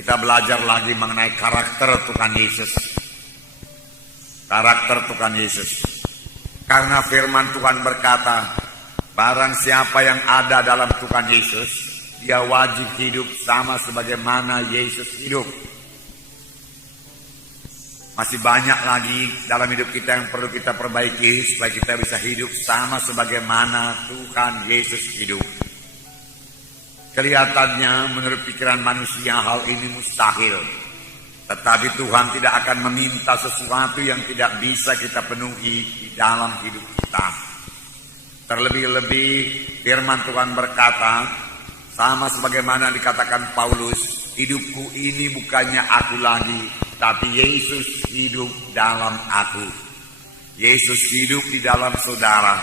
Kita belajar lagi mengenai karakter Tuhan Yesus. Karakter Tuhan Yesus. Karena firman Tuhan berkata, barang siapa yang ada dalam Tuhan Yesus, dia wajib hidup sama sebagaimana Yesus hidup. Masih banyak lagi dalam hidup kita yang perlu kita perbaiki supaya kita bisa hidup sama sebagaimana Tuhan Yesus hidup. Kelihatannya menurut pikiran manusia hal ini mustahil. Tetapi Tuhan tidak akan meminta sesuatu yang tidak bisa kita penuhi di dalam hidup kita. Terlebih-lebih firman Tuhan berkata, sama sebagaimana dikatakan Paulus, hidupku ini bukannya aku lagi, tapi Yesus hidup dalam aku. Yesus hidup di dalam saudara.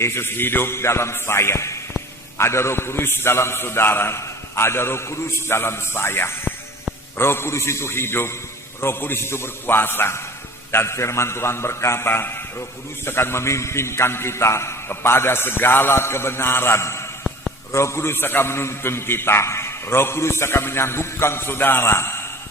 Yesus hidup dalam saya. Ada Roh Kudus dalam saudara, ada Roh Kudus dalam saya. Roh Kudus itu hidup, Roh Kudus itu berkuasa. Dan firman Tuhan berkata, Roh Kudus akan memimpinkan kita kepada segala kebenaran. Roh Kudus akan menuntun kita. Roh Kudus akan menyanggupkan saudara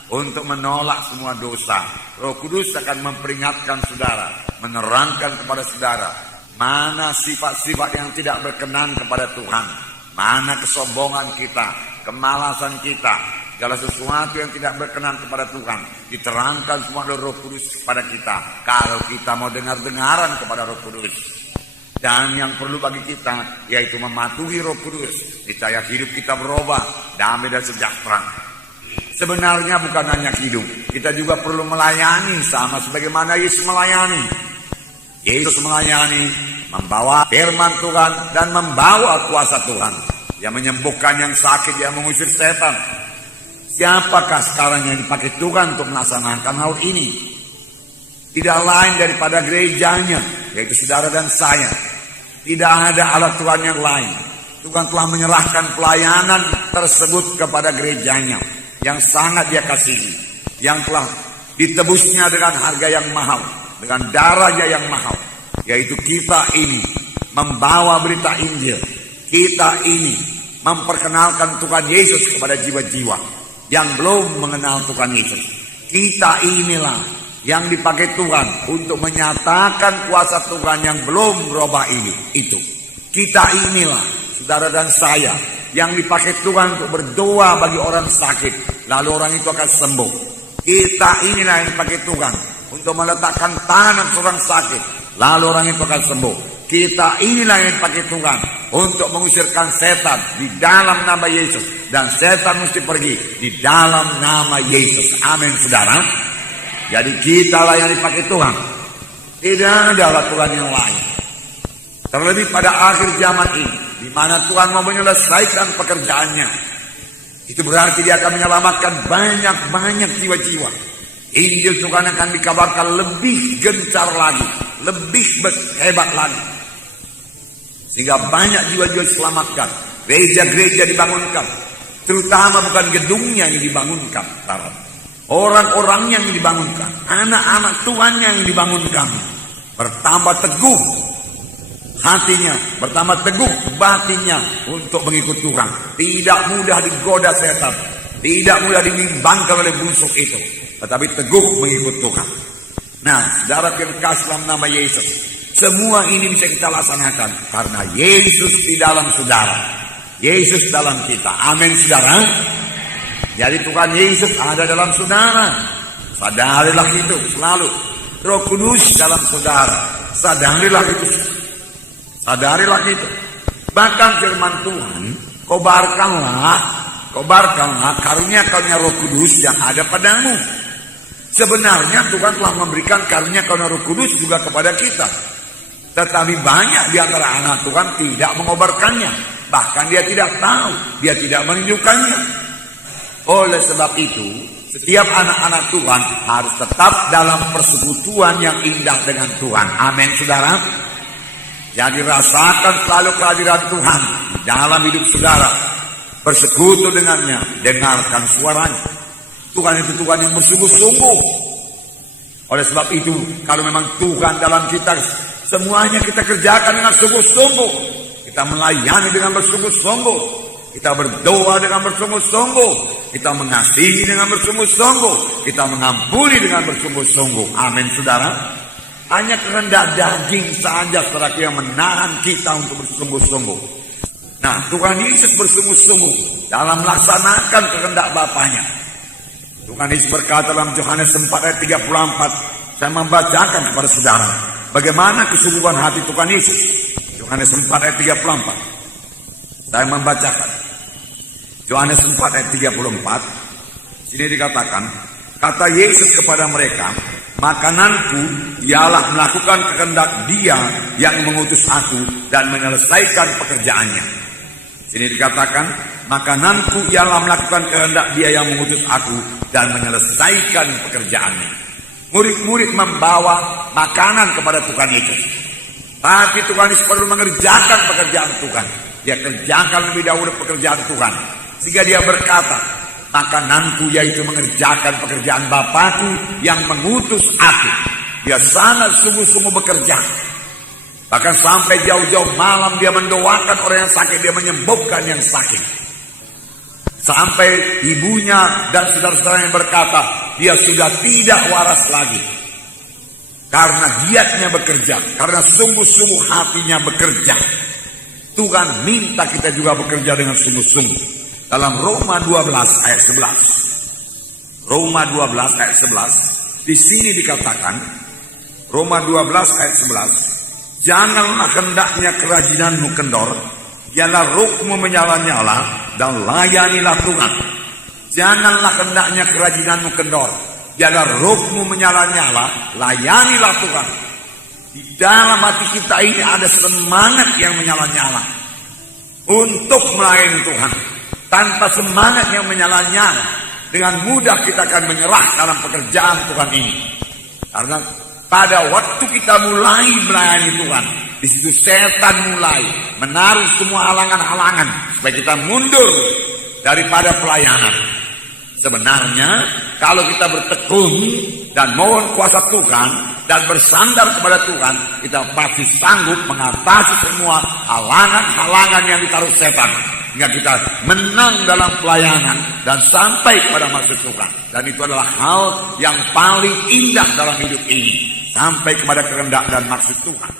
untuk menolak semua dosa. Roh Kudus akan memperingatkan saudara, menerangkan kepada saudara mana sifat-sifat yang tidak berkenan kepada Tuhan, mana kesombongan kita, kemalasan kita, segala sesuatu yang tidak berkenan kepada Tuhan diterangkan semua oleh Roh Kudus kepada kita kalau kita mau dengar-dengaran kepada Roh Kudus. Dan yang perlu bagi kita yaitu mematuhi Roh Kudus, niscaya hidup kita berubah, damai dan sejahtera. Sebenarnya bukan hanya hidup, kita juga perlu melayani sama sebagaimana Yesus melayani. Yesus melayani, membawa firman Tuhan dan membawa kuasa Tuhan. Yang menyembuhkan yang sakit, yang mengusir setan. Siapakah sekarang yang dipakai Tuhan untuk melaksanakan hal ini? Tidak lain daripada gerejanya, yaitu saudara dan saya. Tidak ada alat Tuhan yang lain. Tuhan telah menyerahkan pelayanan tersebut kepada gerejanya yang sangat dia kasihi, yang telah ditebusnya dengan harga yang mahal, dengan darahnya yang mahal, yaitu kita ini membawa berita Injil. Kita ini memperkenalkan Tuhan Yesus kepada jiwa-jiwa yang belum mengenal Tuhan Yesus. Kita inilah yang dipakai Tuhan untuk menyatakan kuasa Tuhan yang belum berubah itu. Kita inilah, saudara dan saya, yang dipakai Tuhan untuk berdoa bagi orang sakit, lalu orang itu akan sembuh. Kita inilah yang dipakai Tuhan untuk meletakkan tangan seorang sakit, lalu orang itu akan sembuh. Kita inilah yang dipakai Tuhan untuk mengusirkan setan di dalam nama Yesus, dan setan mesti pergi di dalam nama Yesus. Amin, saudara. Jadi kitalah yang dipakai Tuhan. Tidak ada alat Tuhan yang lain. Terlebih pada akhir zaman ini, di mana Tuhan mau menyelesaikan pekerjaannya. Itu berarti dia akan menyelamatkan banyak-banyak jiwa-jiwa. Injil Tuhan akan dikabarkan lebih gencar lagi, lebih hebat lagi. Sehingga banyak jiwa-jiwa diselamatkan. Gereja-gereja dibangunkan. Terutama bukan gedungnya yang dibangunkan, orang-orangnya yang dibangunkan, anak-anak Tuhan yang dibangunkan. Bertambah teguh hatinya, bertambah teguh batinnya untuk mengikut Tuhan. Tidak mudah digoda setan, tidak mudah dibimbangkan oleh busuk itu, tetapi teguh mengikut Tuhan. Nah, saudara terkasih dalam nama Yesus, semua ini bisa kita laksanakan karena Yesus di dalam saudara, Yesus dalam kita. Amin, saudara. Jadi Tuhan Yesus ada dalam saudara. Sadarilah itu selalu. Roh Kudus dalam saudara. Sadarilah itu. Sadarilah itu. Bahkan firman Tuhan, kobarkanlah karunia-karunia Roh Kudus yang ada padamu. Sebenarnya Tuhan telah memberikan karunia-karunia Roh Kudus juga kepada kita. Tetapi banyak di antara anak Tuhan tidak mengobarkannya. Bahkan dia tidak tahu, dia tidak menunjukkannya. Oleh sebab itu, setiap anak-anak Tuhan harus tetap dalam persekutuan yang indah dengan Tuhan. Amin, saudara. Jadi rasakan selalu kehadiran Tuhan di dalam hidup saudara. Bersekutu dengannya, dengarkan suaranya. Tuhan itu Tuhan yang bersungguh-sungguh. Oleh sebab itu, kalau memang Tuhan dalam kita, semuanya kita kerjakan dengan sungguh-sungguh. Kita melayani dengan bersungguh-sungguh. Kita berdoa dengan bersungguh-sungguh. kita mengasihi dengan bersungguh-sungguh, kita mengampuni dengan bersungguh-sungguh. Amin, saudara. Hanya kehendak daging saja saudara yang menahan kita untuk bersungguh-sungguh. Nah, Tuhan Yesus bersungguh-sungguh dalam melaksanakan kehendak Bapanya. Tuhan Yesus berkata dalam Yohanes 4 ayat 34, saya membacakan kepada saudara bagaimana kesungguhan hati Tuhan Yesus. Yohanes 4 ayat 34. Saya membacakan. Yohanes 4 ayat 34. Sini dikatakan, kata Yesus kepada mereka, makananku ialah melakukan kehendak Dia yang mengutus aku dan menyelesaikan pekerjaannya. Sini dikatakan, makananku ialah melakukan kehendak Dia yang mengutus aku dan menyelesaikan pekerjaannya. Murid-murid membawa makanan kepada Tuhan Yesus. Tapi Tuhan Yesus perlu mengerjakan pekerjaan Tuhan. Dia kerjakan lebih dahulu pekerjaan Tuhan. Sehingga dia berkata, makananku yaitu mengerjakan pekerjaan Bapakku yang mengutus aku. Dia sangat sungguh-sungguh bekerja. Bahkan sampai jauh-jauh malam dia mendoakan orang yang sakit, dia menyembuhkan yang sakit. Sampai ibunya dan saudara-saudara yang berkata, dia sudah tidak waras lagi. Karena giatnya bekerja, karena sungguh-sungguh hatinya bekerja. Tuhan minta kita juga bekerja dengan sungguh-sungguh. Dalam Roma 12 ayat 11. Roma 12 ayat 11. Di sini dikatakan, Roma 12 ayat 11. Janganlah hendaknya kerajinanmu kendor, biarlah rohmu menyala-nyala dan layanilah Tuhan. Janganlah hendaknya kerajinanmu kendor, biarlah rohmu menyala-nyala, layanilah Tuhan. Di dalam hati kita ini ada semangat yang menyala-nyala untuk melayani Tuhan. Tanpa semangat yang menyala-nyala, dengan mudah kita akan menyerah dalam pekerjaan Tuhan ini. Karena pada waktu kita mulai melayani Tuhan, di situ setan mulai menaruh semua halangan-halangan supaya kita mundur daripada pelayanan. Sebenarnya kalau kita bertekun dan mohon kuasa Tuhan dan bersandar kepada Tuhan, kita pasti sanggup mengatasi semua halangan-halangan yang ditaruh setan. Hingga kita menang dalam pelayanan dan sampai kepada maksud Tuhan. Dan itu adalah hal yang paling indah dalam hidup ini. Sampai kepada kehendak dan maksud Tuhan.